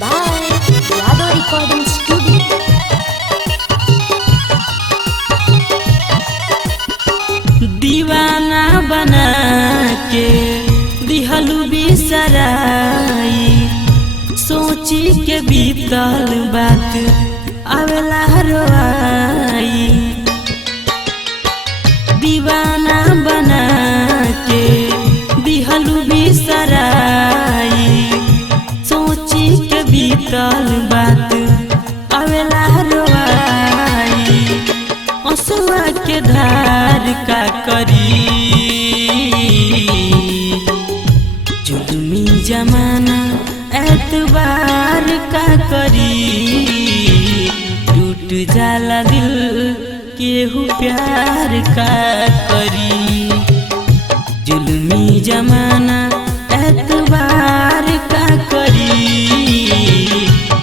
by Yado Recording Studio. दीवाना बना के दिहलू बिसराई, सोची के बीतल बात आवेला रोआई। दीवाना बना के दिहलू बिसराई, सोची के बीतल बात आवेला रोआई। असुआ के धार का करी, जुल्मी जमाना एतबार का करी। टूट जाला दिल केहू प्यार का करी, जुल्मी जमाना एतबार का करी।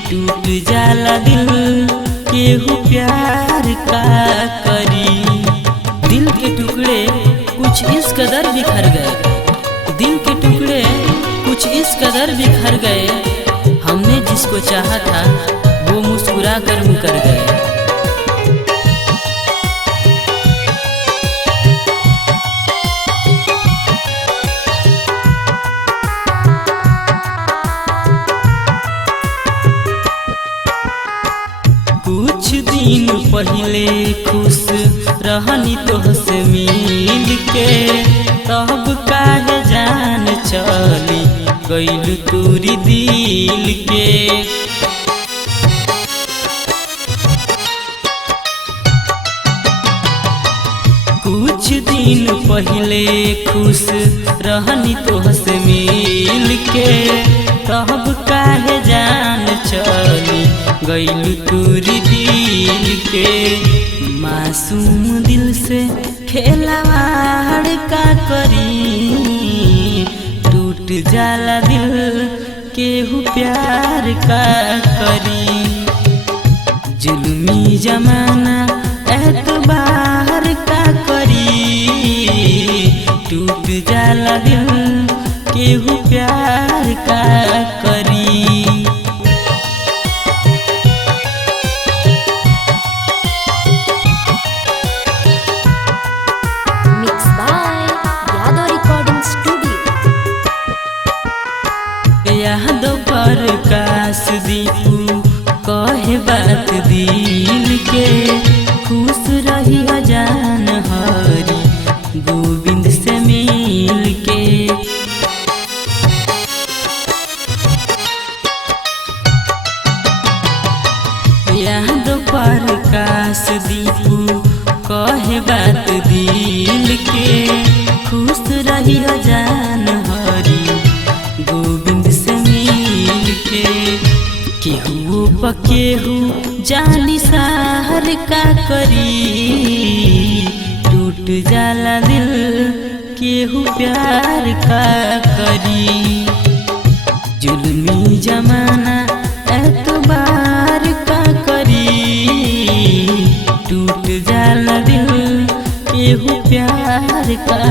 टूट जाला दिल केहू प्यार का करी। दिल के टुकड़े कुछ इस कदर बिखर गए, दिल के टुकड़े कुछ इस कदर बिखर गए। हमने जिसको चाहा था वो मुस्कुरा कर मुकर गए। कुछ दिन पहले खुश रहनी तोहसे मिल के, तब काहे जान चली गइल तूरी दिल के। कुछ दिन पहले खुश रहनी तोहसे मिल के, तब काहे जान चली गइल तूरी दिल के। मासूम दिल से खेलवाड़ का करी, टूट जाला दिल केहू प्यार का करी। जुल्मी जमाना एतबार का करी, टूट जाला दिल केहू प्यार का करी। Mixed by Yado Recording Studio. यादो पर काश दीपू कहे बात दिल के। खुश रही जान हरी गोविंद से मिल के। यादो पर काश दीपू कहे बात दिल के। खुश रही जान हरी गोविंद से मिल के। केहू पकेहू जानी सार का करी, टूट जाला दिल केहू प्यार का करी। जुल्मी जमाना एतबार का करी, टूट जाला दिल केहू प्यार का